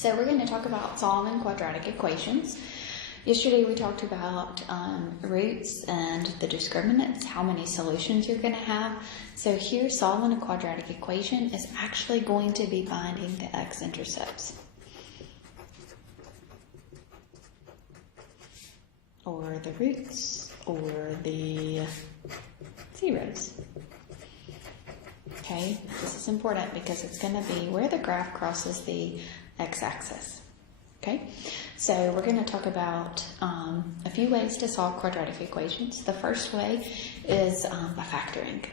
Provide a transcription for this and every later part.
So we're going to talk about solving quadratic equations. Yesterday we talked about roots and the discriminants, how many solutions you're going to have. So here, solving a quadratic equation is actually going to be finding the x-intercepts, or the roots, or the zeros. Okay, this is important because it's going to be where the graph crosses the x-axis. Okay, so we're going to talk about a few ways to solve quadratic equations. The first way is by factoring.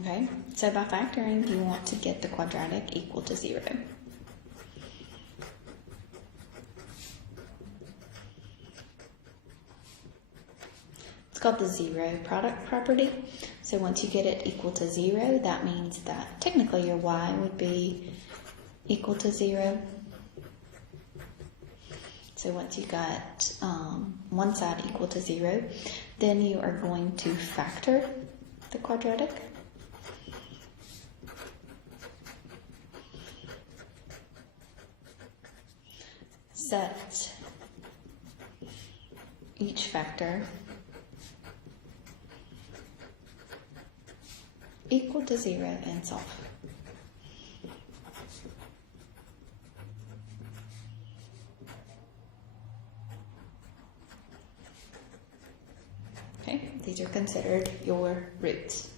Okay, so by factoring, you want to get the quadratic equal to 0. It's called the zero product property. So once you get it equal to 0, that means that technically your y would be equal to 0. So once you got one side equal to 0, then you are going to factor the quadratic. Set each factor equal to 0 and solve. Okay, these are considered your roots.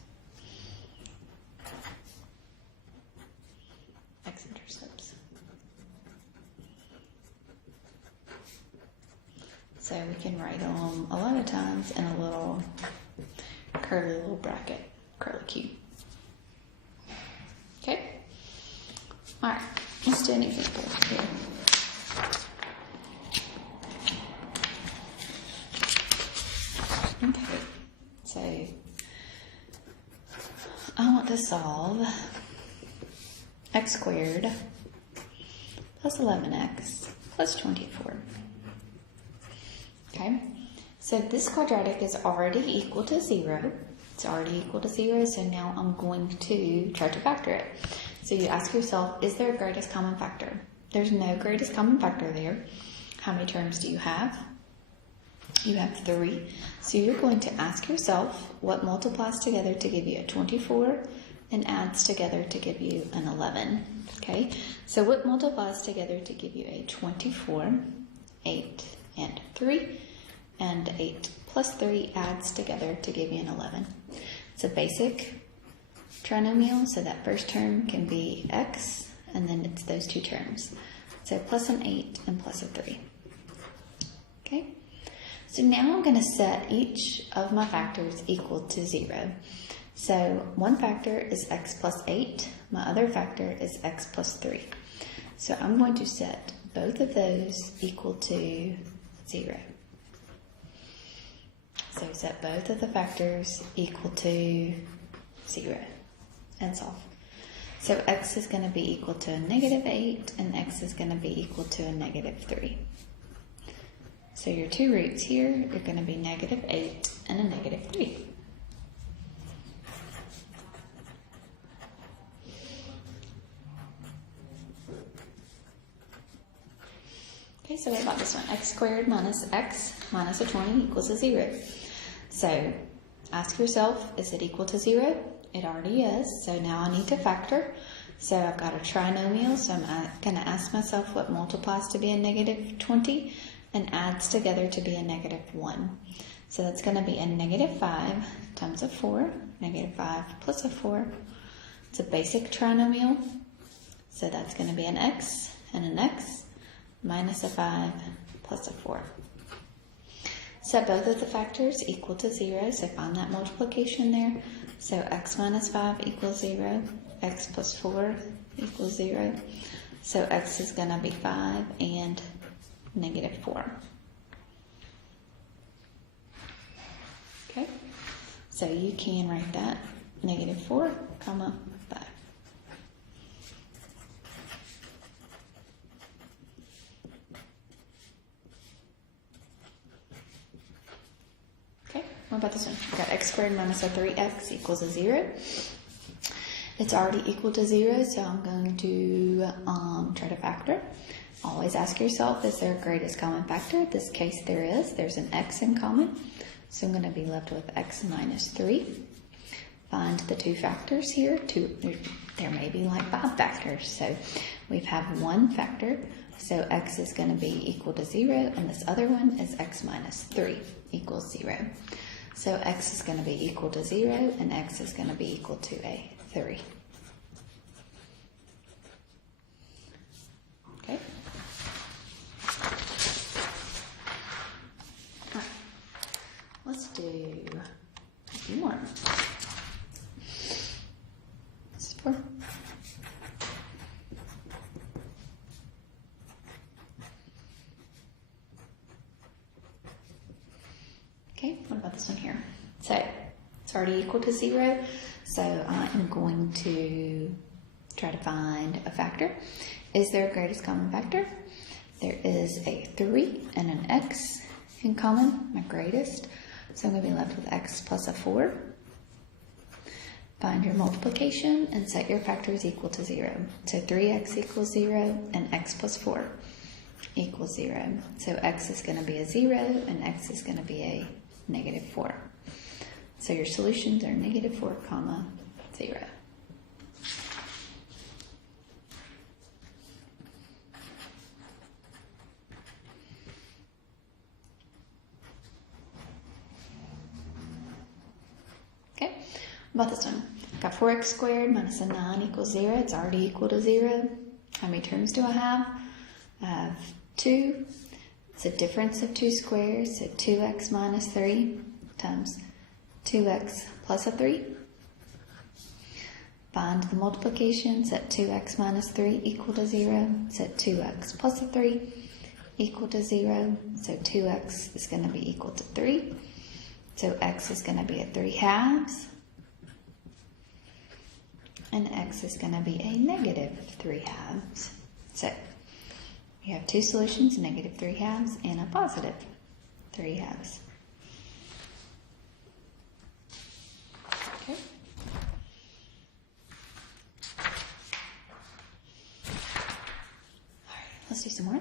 X-intercepts. So we can write them a lot of times in a little curly little bracket, curly Q. Okay? Alright, let's do an example here. Okay, so I want to solve x squared plus 11x plus 24. Okay, so this quadratic is already equal to 0. It's already equal to 0, so now I'm going to try to factor it. So you ask yourself, is there a greatest common factor? There's no greatest common factor there. How many terms do you have? You have 3. So you're going to ask yourself what multiplies together to give you a 24 and adds together to give you an 11. Okay, so what multiplies together to give you a 24, 8, and 3, and 8 plus 3 adds together to give you an 11. It's a basic trinomial, so that first term can be x, and then it's those two terms. So plus an 8 and plus a 3. Okay, so now I'm going to set each of my factors equal to 0. So one factor is x plus 8, my other factor is x plus 3. So I'm going to set both of those equal to 0. So set both of the factors equal to 0 and solve. So x is going to be equal to a negative 8 and x is going to be equal to a negative 3. So your two roots here are going to be negative 8 and a negative 3. Okay, so what about this one? X squared minus x minus a 20 equals a 0. So ask yourself, is it equal to 0? It already is, so now I need to factor. So I've got a trinomial, so I'm going to ask myself what multiplies to be a negative 20 and adds together to be a negative 1. So that's going to be a negative 5 times a 4, negative 5 plus a 4. It's a basic trinomial, so that's going to be an x and an x minus a 5 plus a 4. Set both of the factors equal to 0, so find that multiplication there. So x minus 5 equals 0, x plus 4 equals 0. So x is going to be 5 and negative 4. Okay, so you can write that negative 4, comma 5. What about this one? We've got x squared minus a 3x equals a 0. It's already equal to 0, so I'm going to try to factor. Always ask yourself, is there a greatest common factor? In this case, there is. There's an x in common, so I'm going to be left with x minus 3. Find the two factors here. There may be like 5 factors, so we have one factor, so x is going to be equal to 0, and this other one is x minus 3 equals 0. So x is going to be equal to 0, and x is going to be equal to a 3. Okay. All right. Let's do a few more. This is 4. Okay, what about this one here? So it's already equal to 0, so I'm going to try to find a factor. Is there a greatest common factor? There is a 3 and an x in common, my greatest. So I'm going to be left with x plus a 4. Find your multiplication and set your factors equal to 0. So 3x equals 0 and x plus 4 equals 0. So x is going to be a 0 and x is going to be a negative 4. So your solutions are negative 4, comma, 0. Okay, what about this one? Got 4x squared minus a 9 equals 0. It's already equal to 0. How many terms do I have? I have 2. It's a difference of 2 squares, so 2x minus 3 times 2x plus a 3. Find the multiplication, set 2x minus 3 equal to 0, set 2x plus a 3 equal to 0, so 2x is going to be equal to 3. So x is going to be at 3 halves, and x is going to be a negative 3 halves. So you have two solutions, negative 3 halves and a positive 3 halves. Okay. All right, let's do some more.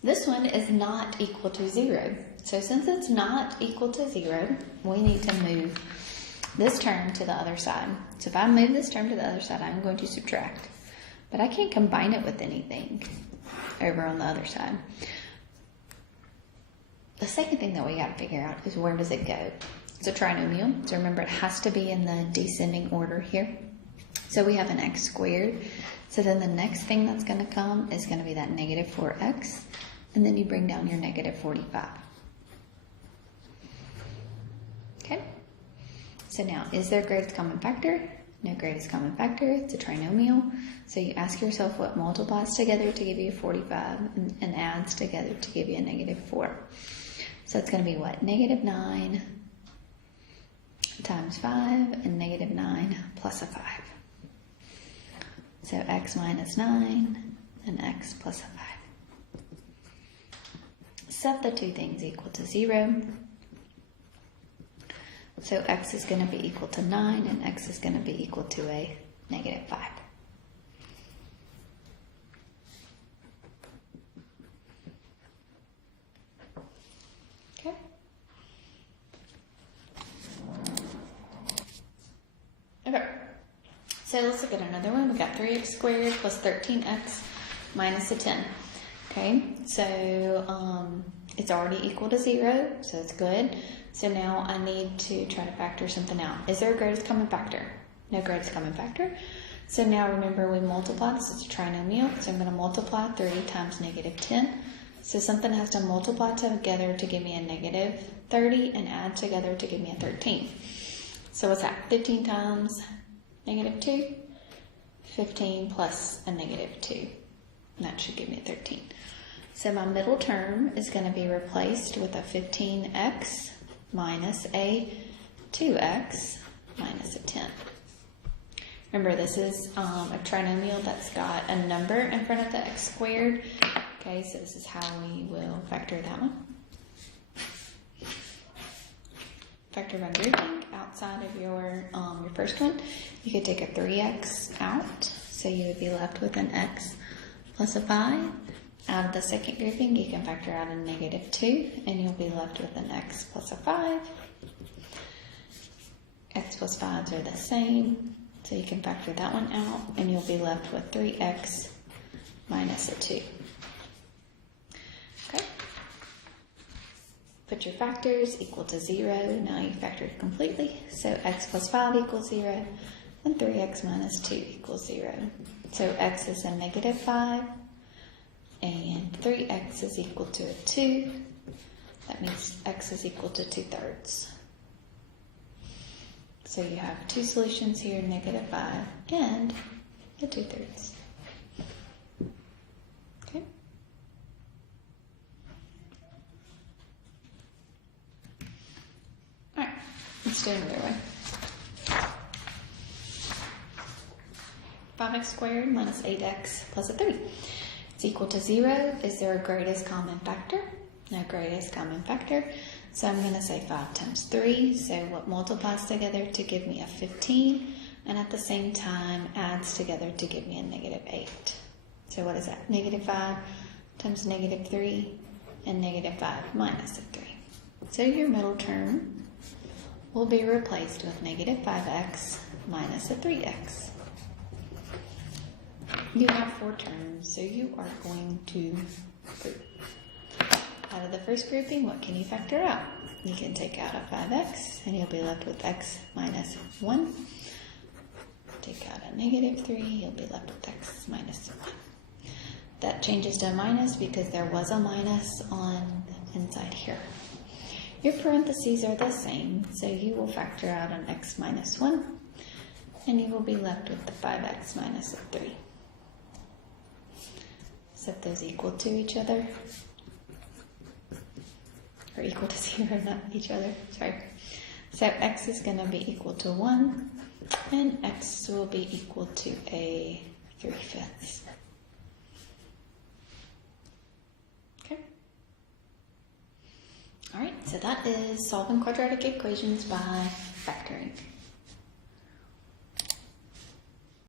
This one is not equal to 0. So since it's not equal to 0, we need to move this term to the other side. So if I move this term to the other side, I'm going to subtract. But I can't combine it with anything over on the other side. The second thing that we got to figure out is where does it go? It's a trinomial. So remember, it has to be in the descending order here. So we have an x squared. So then the next thing that's going to come is going to be that negative 4x. And then you bring down your negative 45. Okay? So now, is there a greatest common factor? No greatest common factor. It's a trinomial. So you ask yourself what multiplies together to give you 45 and adds together to give you a negative 4. So it's going to be what? Negative 9 times 5 and negative 9 plus a 5. So x minus 9 and x plus a 5. Set the two things equal to 0. So x is going to be equal to 9 and x is going to be equal to a negative 5. Okay. Okay. So let's look at another one. We got 3x squared plus 13x minus a 10. Okay, so it's already equal to 0, so it's good. So now I need to try to factor something out. Is there a greatest common factor? No greatest common factor. So now remember we multiply, this is a trinomial, so I'm going to multiply 3 times negative 10. So something has to multiply together to give me a negative 30 and add together to give me a 13. So what's that? 15 times negative 2, 15 plus a negative 2. And that should give me a 13. So my middle term is going to be replaced with a 15x minus a 2x minus a 10. Remember, this is a trinomial that's got a number in front of the x squared. Okay, so this is how we will factor that one. Factor by grouping outside of your first one. You could take a 3x out, so you would be left with an x plus a 5. Out of the second grouping, you can factor out a negative 2, and you'll be left with an x plus a 5. X plus 5s are the same, so you can factor that one out, and you'll be left with 3x minus a 2. Okay. Put your factors equal to 0. Now you factored completely, so x plus 5 equals 0, and 3x minus 2 equals 0. So x is a negative 5. And 3x is equal to a 2. That means x is equal to 2/3. So you have two solutions here, negative 5 and a 2/3. Okay. All right, let's do it another way. 5x squared minus 8x plus a 3. It's equal to 0. Is there a greatest common factor? No greatest common factor. So I'm going to say 5 times 3. So what multiplies together to give me a 15, and at the same time adds together to give me a negative 8. So what is that? Negative 5 times negative 3, and negative 5 minus a 3. So your middle term will be replaced with negative 5x minus a 3x. You have 4 terms, so you are going to group. Out of the first grouping, what can you factor out? You can take out a 5x, and you'll be left with x minus 1. Take out a negative 3, you'll be left with x minus 1. That changes to a minus because there was a minus on inside here. Your parentheses are the same, so you will factor out an x minus 1, and you will be left with the 5x minus a 3. Set those equal to each other, or equal to 0, not each other, sorry. So x is going to be equal to 1, and x will be equal to a 3/5. Okay. All right, so that is solving quadratic equations by factoring.